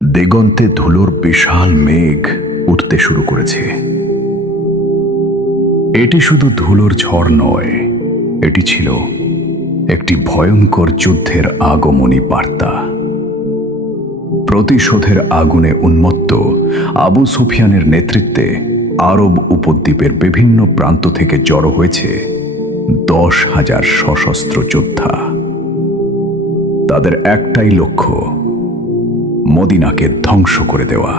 দিগন্তে ধুলোর বিশাল মেঘ উঠতে শুরু করেছে। এটি শুধু ধুলোর ঝড় নয়, এটি ছিল একটি ভয়ঙ্কর যুদ্ধের আগমনী বার্তা। প্রতিশোধের আগুনে উন্মত্ত আবু সুফিয়ানের নেতৃত্বে আরব উপদ্বীপের বিভিন্ন প্রান্ত থেকে জড়ো হয়েছে 10,000 সশস্ত্র যোদ্ধা। তাদের একটাই লক্ষ্য, মদিনাকে ধ্বংস করে দেওয়া।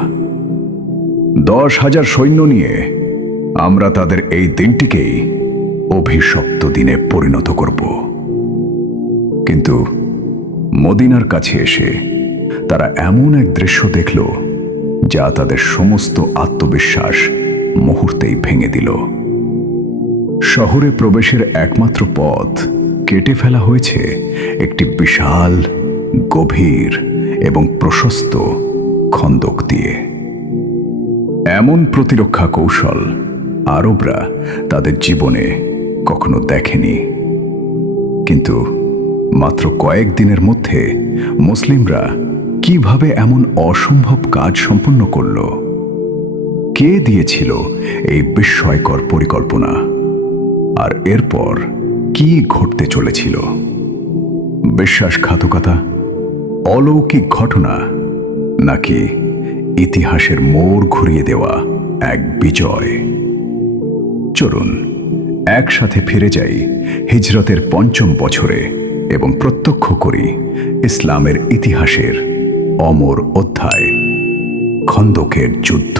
10,000 সৈন্য নিয়ে আমরা তাদের এই দিনটিকেই অভিশপ্ত দিনে পরিণত করব। কিন্তু মদিনার কাছে এসে তারা এমন এক দৃশ্য দেখল যা তাদের সমস্ত আত্মবিশ্বাস মুহূর্তেই ভেঙে দিল। শহরে প্রবেশের একমাত্র পথ কেটে ফেলা হয়েছে একটি বিশাল, গভীর এবং প্রশস্ত খন্দক দিয়ে। এমন প্রতিরক্ষা কৌশল আরবরা তাদের জীবনে কখনো দেখেনি। কিন্তু মাত্র কয়েকদিনের মধ্যে মুসলিমরা কিভাবে এমন অসম্ভব কাজ সম্পন্ন করল? কে দিয়েছিল এই বিস্ময়কর পরিকল্পনা? আর এরপর কি ঘটতে চলেছিল? বিশ্বাসঘাতকতা, অলৌকিক ঘটনা, নাকি ইতিহাসের মোড় ঘুরিয়ে দেওয়া এক বিজয়? চলুন একসাথে ফিরে যাই হিজরতের 5ম বছরে এবং প্রত্যক্ষ করি ইসলামের ইতিহাসের অমর অধ্যায়, খন্দকের যুদ্ধ।